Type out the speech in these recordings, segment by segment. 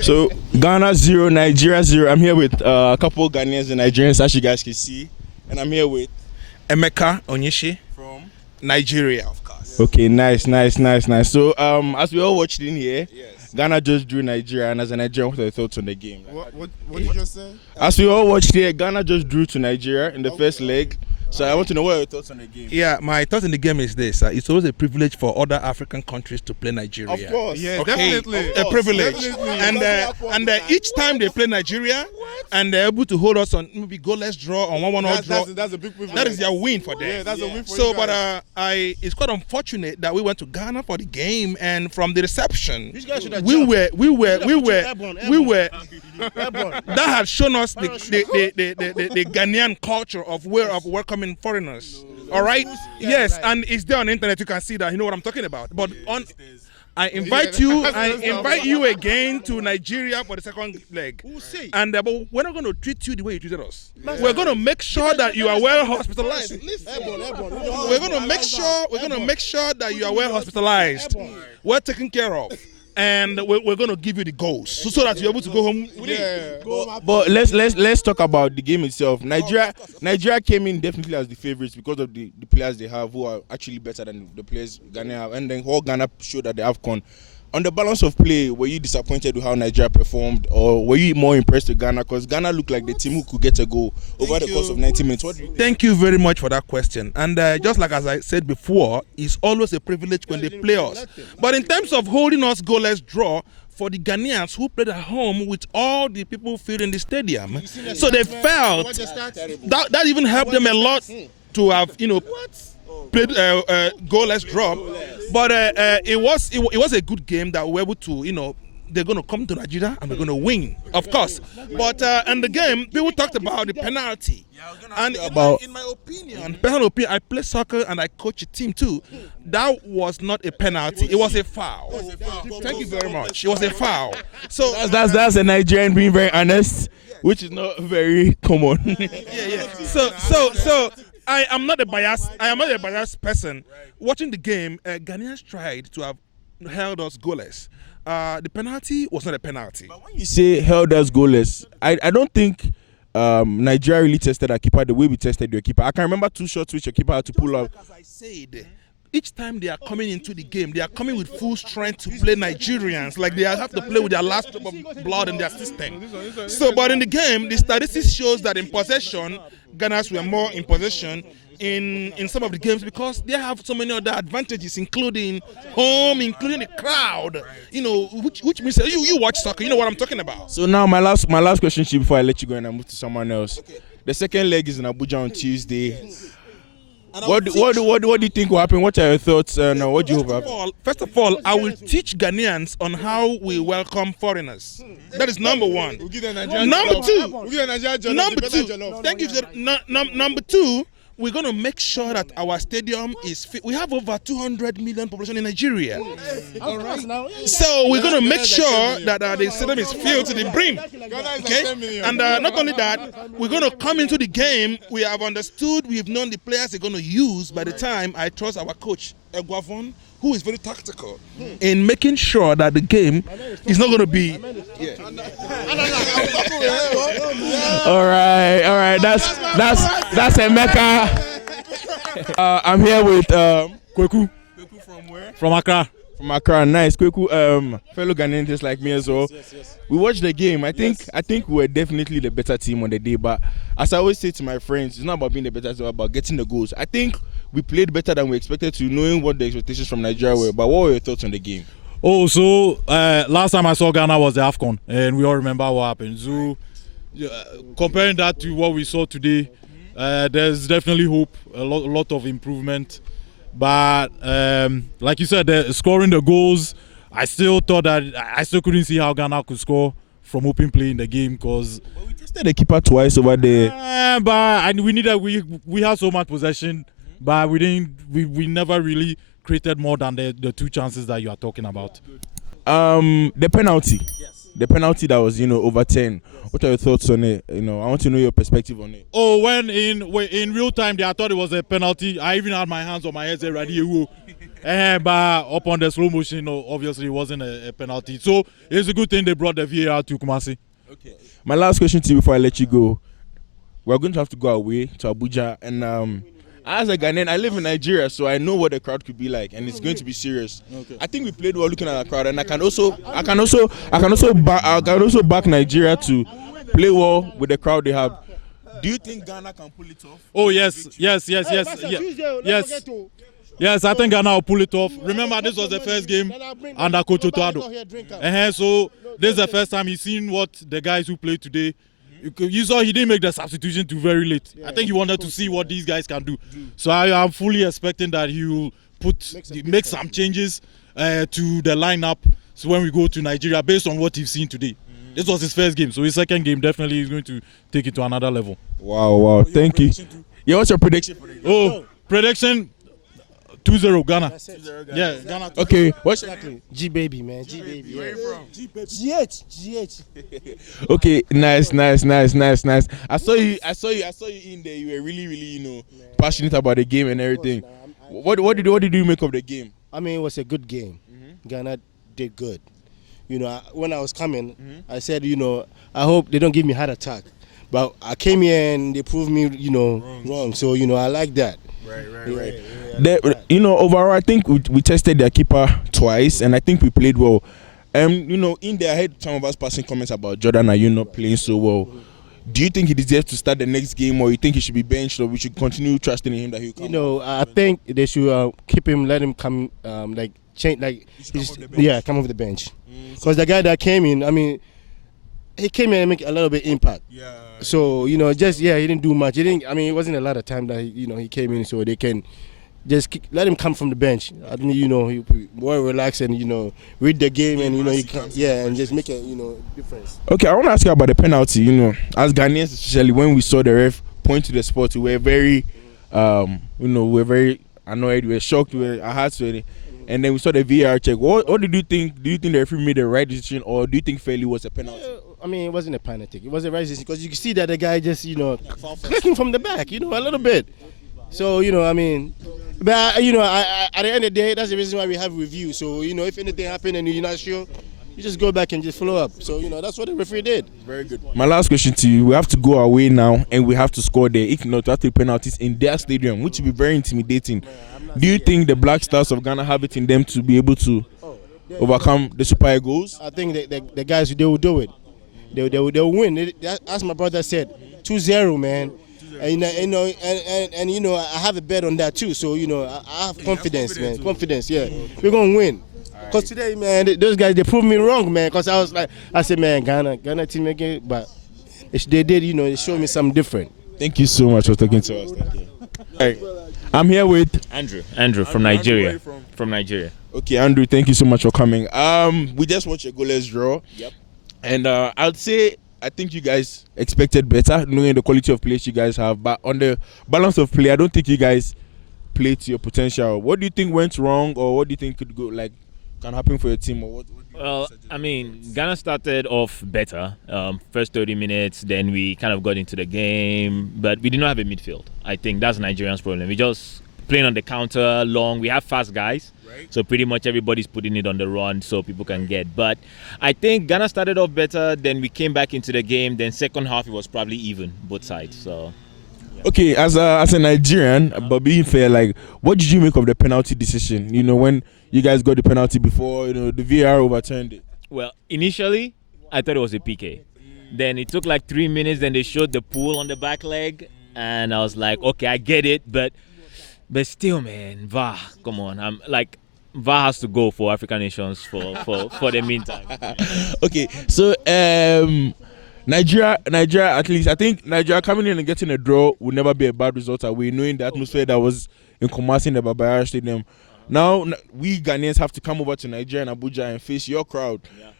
So Ghana 0, Nigeria 0. I'm here with a couple Ghanaians and Nigerians, as you guys can see, and I'm here with EMEKA Onyeshi from Nigeria, of course. Okay, nice. So as we all watched in here, Ghana just drew Nigeria, and as a Nigerian, what are your thoughts on the game? What did you just say? As we all watched here, Ghana just drew to Nigeria in the first leg. So I want to know what are your thoughts on the game. Yeah, my thoughts on the game is this: it's always a privilege for other African countries to play Nigeria. Of course, Yeah, Okay, definitely. a privilege. Definitely. And each time they play Nigeria, and they're able to hold us on maybe goalless draw or 1-1 draw. That's a big privilege. That is their win for them. Yeah, that's a win for So, you but guys. it's quite unfortunate that we went to Ghana for the game, and from the reception, These guys should have we jumped. were. Airborne. That had shown us the Ghanaian culture of welcoming foreigners. All right? Yes, and it's there on the internet. You can see that. You know what I'm talking about. But I invite you again to Nigeria for the second leg. We'll see. And but we're not going to treat you the way you treated us. We're going to make sure that you are well hospitalized. Airborne. We're going to make sure that you are well hospitalized. We're taken care of. And we're going to give you the goals so that you're able to go home with it. But let's talk about the game itself. Nigeria came in definitely as the favorites because of the players they have who are actually better than the players Ghana have, and then all Ghana showed that the AFCON. On the balance of play, were you disappointed with how Nigeria performed, or were you more impressed with Ghana? Because Ghana looked like the team who could get a goal over the course of 90 minutes. What do you think? Thank you very much for that question. And just like as I said before, it's always a privilege when they play us. But in terms of holding us goalless draw, for the Ghanaians who played at home with all the people filling the stadium, so they felt that even helped them a lot to have, played goalless draw. But it was a good game that we were able to, they're going to come to Nigeria and we're going to win, of course. But in the game, people talked about the penalty. And in my opinion, I play soccer and I coach a team too. That was not a penalty. It was a foul. Thank you very much. It was a foul. So That's a Nigerian being very honest, which is not very common. yeah. So I am not a biased person. Watching the game, Ghanaians tried to have held us goalless. The penalty was not a penalty. But when you say held us goalless, I don't think Nigeria really tested our keeper the way we tested your keeper. I can remember 2 shots which your keeper had to pull up. As I said, each time they are coming into the game, they are coming with full strength to play Nigerians. Like they have to play with their last drop of blood in their system. So, but in the game, the statistics shows that in possession, Ghanaians were more in possession in some of the games because they have so many other advantages, including home, including the crowd. Which means you watch soccer, you know what I'm talking about. So now my last question to you before I let you go and I move to someone else. Okay. The second leg is in Abuja on Tuesday. What do you think will happen? What are your thoughts? What do you hope? First of all, I will teach Ghanaians on how we welcome foreigners. That is number one. We'll give them Nigerian Number jollof. two. We'll give them Nigerian jollof, Number the better two. jollof. Thank you. Number two, we're going to make sure that our stadium is fit. We have over 200 million population in Nigeria. All right. So we're going to make sure that the stadium is filled to the brim. Okay? And not only that, we're going to come into the game. We have understood, we've known the players they're going to use by the time I trust our coach, Egwavon, who is very tactical in making sure that the game is not going to be. All right. That's EMEKA. I'm here with KWAKU. From where? From Accra. From Accra. Nice. KWAKU, fellow Ghanaian just like me as well. Yes. We watched the game. I think we were definitely the better team on the day. But as I always say to my friends, it's not about being the better, it's about getting the goals. I think we played better than we expected to, knowing what the expectations from Nigeria were. But what were your thoughts on the game? Oh, so last time I saw Ghana was the AFCON, and we all remember what happened. So comparing that to what we saw today, there's definitely hope, a lot of improvement. But like you said, scoring the goals, I still couldn't see how Ghana could score from open play in the game because we tested the keeper twice over there. But we had so much possession, but we never really created more than the 2 chances that you are talking about. The penalty. Yes. The penalty that was, over 10. What are your thoughts on it? I want to know your perspective on it. Oh, when in real time, I thought it was a penalty. I even had my hands on my head, ready. But upon the slow motion, obviously it wasn't a penalty. So it's a good thing they brought the VAR to Kumasi. Okay. My last question to you before I let you go. We're going to have to go away to Abuja, and as a Ghanaian, I live in Nigeria, so I know what the crowd could be like, and it's going to be serious. Okay. I think we played well looking at the crowd, and I can also back Nigeria to play well with the crowd they have. Do you think Ghana can pull it off? Oh yes. Yes, I think Ghana will pull it off. Remember, this was the first game under Coach Otoado. So this is the first time he's seen what the guys who played today. You saw he didn't make the substitution too very late. I think he wanted to see what these guys can do. So I am fully expecting that he will make some changes to the lineup. So when we go to Nigeria, based on what he's seen today. This was his first game, so his second game definitely is going to take it to another level. Wow, thank you. Yeah, what's your prediction for the game? Oh, prediction 2-0 Ghana. Yeah, Ghana. Okay, what's your G baby, man. G baby. Where you from? GH. Okay, nice. I saw you in there. You were really, passionate about the game and everything. What did you make of the game? I mean, it was a good game. Ghana did good. When I was coming, I said, I hope they don't give me heart attack. But I came here and they proved me, wrong. So, I like that. Right. Overall, I think we tested their keeper twice, and I think we played well. In there, I heard some of us passing comments about Jordan Ayew not playing so well. Do you think he deserves to start the next game, or you think he should be benched, or we should continue trusting in him that he'll come? I think they should keep him, let him come, come off the bench. Because the guy that came in, I mean, he came in and make a little bit impact. Yeah. So he didn't do much. It wasn't a lot of time that he came in, so they can just let him come from the bench. I think he'll be more relaxed and read the game and he can, and just make a difference. Okay, I want to ask you about the penalty. As Ghanaians, especially when we saw the ref point to the spot, we were very, we're very annoyed. We were shocked. Our hearts were. And then we saw the VAR check. What did you think? Do you think the referee made the right decision, or do you think fairly was a penalty? It wasn't a penalty. It was a right decision because you can see that the guy just, clicking from the back, a little bit. So, but at the end of the day, that's the reason why we have review. So, if anything happened and you're not sure, you just go back and just follow up. So, that's what the referee did. Very good. My last question to you: we have to go away now, and we have to score there. If not, we have to penalties in their stadium, which will be very intimidating. Do you think the Black Stars of Ghana have it in them to be able to overcome the Super Eagles? I think the guys, they will do it. They will win. As my brother said, 2-0, man. And I have a bet on that too. So I have confidence, man. Confidence, yeah. We're gonna win. Cause today, man, those guys they proved me wrong, man. Cause I said, man, Ghana team again, but they did, they showed me something different. Thank you so much for talking to us. Thank you. Hey, I'm here with Andrew from Nigeria. From Nigeria. Okay, Andrew, thank you so much for coming. We just watched a goalless draw. Yep. And I'd say I think you guys expected better, knowing the quality of players you guys have. But on the balance of play, I don't think you guys played to your potential. What do you think went wrong, or what do you think can happen for your team, or what Well, Ghana started off better. First 30 minutes, then we kind of got into the game, but we did not have a midfield. I think that's Nigerians' problem. We just playing on the counter long. We have fast guys, right? So pretty much everybody's putting it on the run so people can get. But I think Ghana started off better. Then we came back into the game. Then second half it was probably even both sides. So. Okay, as a Nigerian, but being fair, what did you make of the penalty decision? When you guys got the penalty before, the VAR overturned it. Well, initially, I thought it was a PK. Then it took 3 minutes. Then they showed the pull on the back leg, and I was like, okay, I get it, but still, man, VAR, come on. VAR has to go for African nations for the meantime. Okay, so Nigeria, at least, I think Nigeria coming in and getting a draw would never be a bad result away, knowing the atmosphere that was in Kumasi in the Babaya Stadium. Now, we Ghanaians have to come over to Nigeria and Abuja and face your crowd. Yeah.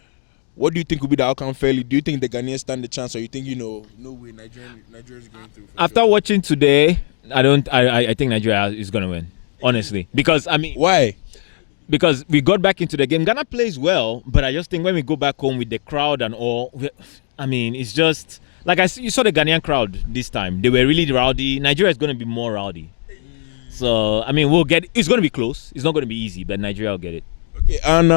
What do you think will be the outcome fairly? Do you think the Ghanaians stand a chance, or you think, no way Nigeria is going through? After watching today, I think Nigeria is going to win, honestly. Because, why? Because we got back into the game. Ghana plays well, but I just think when we go back home with the crowd and all, it's just, you saw the Ghanaian crowd this time. They were really rowdy. Nigeria is going to be more rowdy. So I mean, we'll get. It's going to be close. It's not going to be easy, but Nigeria will get it. Okay, and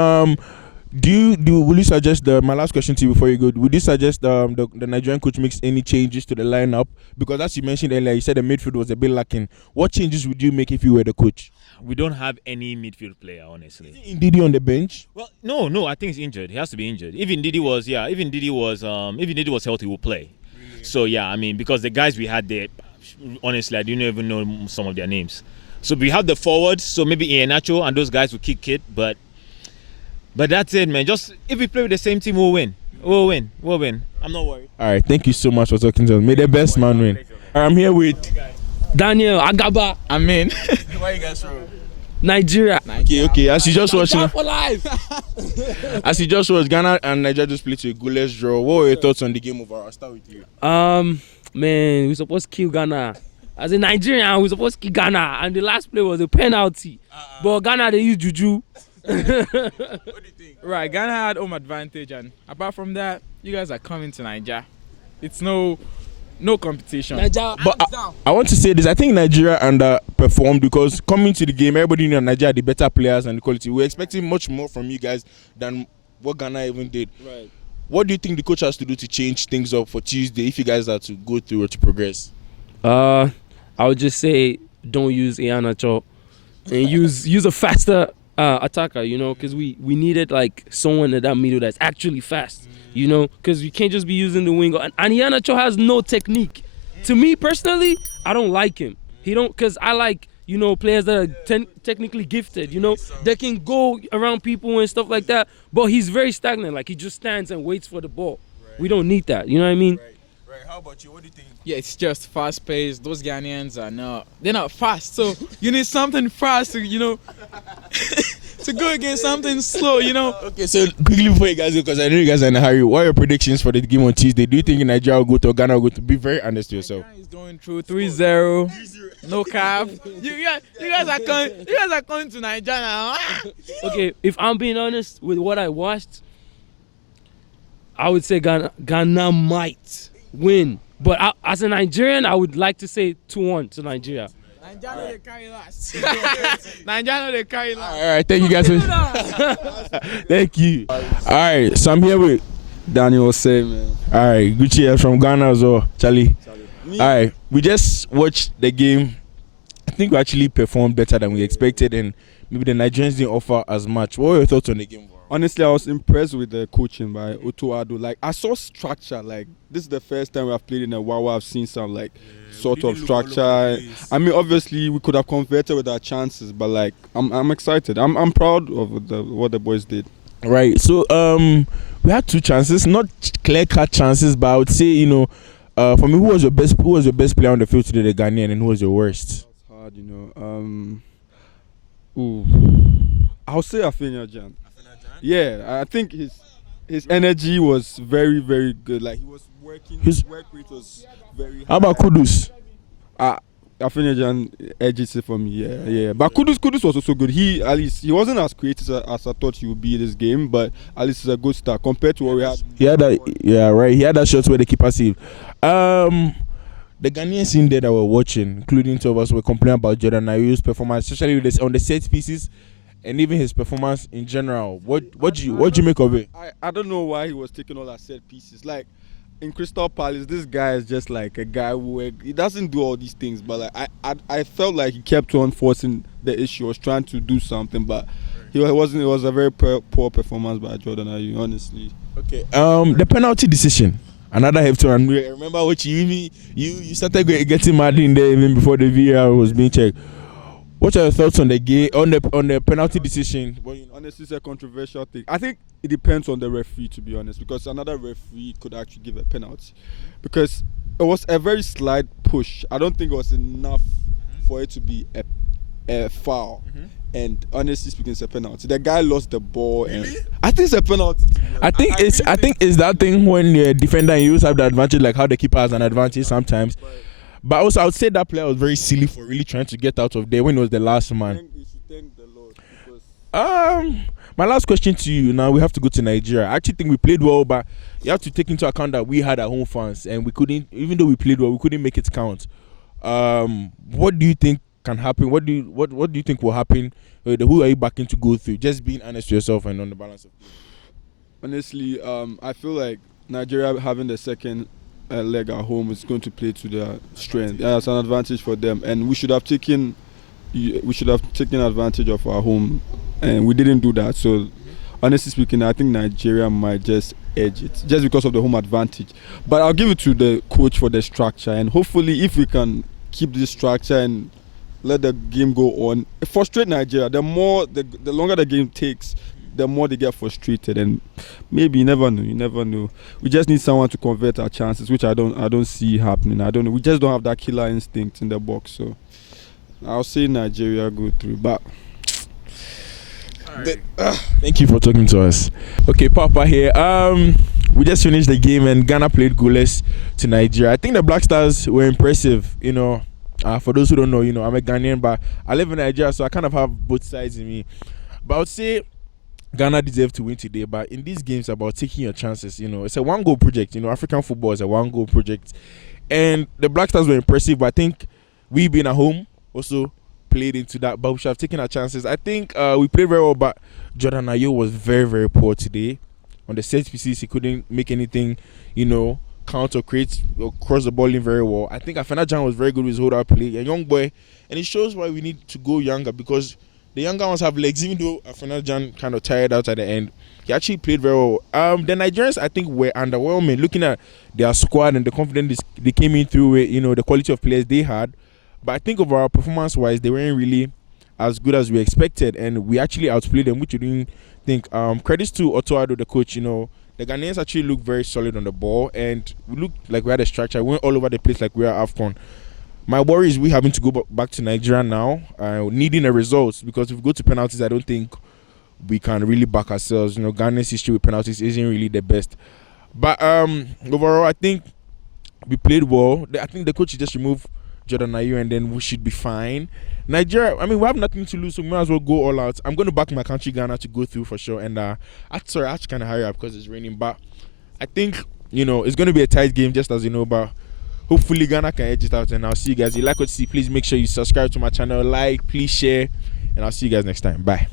will you suggest my last question to you before you go? Would you suggest the Nigerian coach makes any changes to the lineup? Because as you mentioned earlier, you said the midfield was a bit lacking. What changes would you make if you were the coach? We don't have any midfield player, honestly. Is Ndidi on the bench? Well, no, I think he's injured. He has to be injured. If Ndidi was healthy, we'll play. Really? So yeah, I mean, because the guys we had there, honestly, I didn't even know some of their names. So we have the forwards, so maybe Iheanacho and those guys will kick it, but that's it, man. Just if we play with the same team, we'll win. We'll win. I'm not worried. All right, thank you so much for talking to us. May the best man win. I'm here with Daniel Agaba. AMIN. Where you guys from? Nigeria. Okay. As you just watched, for life. as you just watched, Ghana and Nigeria just played to a goalless draw. What were your thoughts on the game overall? I'll start with you. Man, we supposed to kill Ghana. As a Nigerian, we supposed to kill Ghana, and the last play was a penalty. But Ghana, they use juju. What do you think? Right, Ghana had home advantage, and apart from that, you guys are coming to Nigeria. It's no competition. Nigeria, But I want to say this. I think Nigeria underperformed because coming to the game, everybody knew Nigeria are the better players and the quality. We're expecting much more from you guys than what Ghana even did. Right. What do you think the coach has to do to change things up for Tuesday if you guys are to go through or to progress? I would just say don't use Iheanacho and use a faster attacker, because we needed like someone in that middle that's actually fast, because you can't just be using the winger. And Iheanacho has no technique. To me personally, I don't like him. Because I like, players that are technically gifted, they can go around people and stuff like that, but he's very stagnant. Like he just stands and waits for the ball. Right. We don't need that. You know what I mean? Right. How about you? What do you think? Yeah, it's just fast paced. Those Ghanaians they're not fast. So you need something fast to, to go against something slow, Okay, so quickly before you guys go, because I know you guys are in a hurry, what are your predictions for the game on Tuesday? Do you think Nigeria will go to or Ghana will go to? Be very honest to yourself. Ghana is going through 3-0. No cap. You guys are coming to Nigeria now. Okay, if I'm being honest with what I watched, I would say Ghana might win. But as a Nigerian, I would like to say 2-1 to Nigeria. Nigeria, they carry last. Nigeria, they carry last. All right, thank you guys. Thank you. All right, so I'm here with Daniel say, man. All right, Gucci from Ghana as well, Charlie. All right, we just watched the game. I think we actually performed better than we expected, and maybe the Nigerians didn't offer as much. What were your thoughts on the game? Honestly, I was impressed with the coaching by Otuado. Like, I saw structure. Like, this is the first time we have played in a while where I've seen some, like, sort of structure. I mean, obviously, we could have converted with our chances, but, like, I'm excited. I'm proud of what the boys did. Right. So, we had 2 chances, not clear-cut chances, but I would say, for me, who was your best player on the field today, the Ghanaian, and who was your worst? That's hard, I'll say Afinia Jan. Yeah, I think his energy was very, very good. Like, he was working, his work rate was very high. How about Kudus? Afinia Jan edges it for me, yeah. But Kudus was also good. He wasn't as creative as I thought he would be this game, but at least it's a good start compared to what we had. He had that shot where the keeper saved. The Ghanaians in there that were watching, including 2 of us, were complaining about Jordan Ayew's performance, especially on the set pieces, and even his performance in general. What do you make of it? I don't know why he was taking all our set pieces. Like, in Crystal Palace, this guy is just like a guy who he doesn't do all these things, but like I felt like he kept on forcing the issue, was trying to do something, but he wasn't. It was a very poor performance by Jordan Ayew, honestly. Okay. The penalty decision. Another hefty one. Remember what you started getting mad in there even before the VAR was being checked. What are your thoughts on the game, on the penalty decision? Honestly, it's a controversial thing. I think it depends on the referee, to be honest, because another referee could actually give a penalty, because it was a very slight push. I don't think it was enough for it to be a foul. And honestly speaking, it's a penalty. The guy lost the ball, and I think it's a penalty. I think it's that thing when the defender and you have the advantage, like how the keeper has an advantage sometimes. But also, I would say that player was very silly for really trying to get out of there when he was the last man. We should thank the Lord, because my last question to you. Now we have to go to Nigeria. I actually think we played well, but you have to take into account that we had our home fans, and we couldn't. Even though we played well, we couldn't make it count. What do you think can happen? What do you think will happen? Who are you backing to go through? Just being honest to yourself and on the balance of. Honestly, I feel like Nigeria having the second leg at home is going to play to their strength. Yeah, it's an advantage for them, and we should have taken advantage of our home, and we didn't do that. So, honestly speaking, I think Nigeria might just edge it just because of the home advantage. But I'll give it to the coach for the structure, and hopefully, if we can keep this structure and let the game go on, frustrate Nigeria. The longer the game takes, the more they get frustrated, and maybe you never know. We just need someone to convert our chances, which I don't see happening. I don't know. We just don't have that killer instinct in the box. So I'll say Nigeria go through, but. Thank you for talking to us. Okay, Papa here. We just finished the game and Ghana played goalless to Nigeria. I think the Black Stars were impressive. For those who don't know, I'm a Ghanaian, but I live in Nigeria, so I kind of have both sides in me. But I would say Ghana deserve to win today. But in these games, about taking your chances. It's a one-goal project. African football is a one-goal project, and the Black Stars were impressive. But I think we being at home also played into that, but we should have taken our chances. I think we played very well, but Jordan Ayew was very, very poor today. On the set pieces, he couldn't make anything, count or create or cross the ball in very well. I think Afena was very good with his hold-out play, a young boy, and it shows why we need to go younger, because the younger ones have legs, even though Afena kind of tired out at the end. He actually played very well. The Nigerians, I think, were underwhelming. Looking at their squad and the confidence they came in through with, the quality of players they had. But I think overall performance-wise, they weren't really as good as we expected, and we actually outplayed them, which we didn't think. Credits to Otto Addo, the coach. The Ghanaians actually looked very solid on the ball, and we looked like we had a structure. We went all over the place like we are AFCON. My worry is we having to go back to Nigeria now, needing a result, because if we go to penalties, I don't think we can really back ourselves. Ghana's history with penalties isn't really the best. But overall, I think we played well. I think the coach just removed Jordan Ayew, and then we should be fine. Nigeria, we have nothing to lose, so we might as well go all out. I'm going to back my country, Ghana, to go through for sure. And I have to kind of hurry up because it's raining. But I think, it's going to be a tight game, just as you know. But hopefully Ghana can edge it out. And I'll see you guys. If you like what you see, please make sure you subscribe to my channel, please share. And I'll see you guys next time. Bye.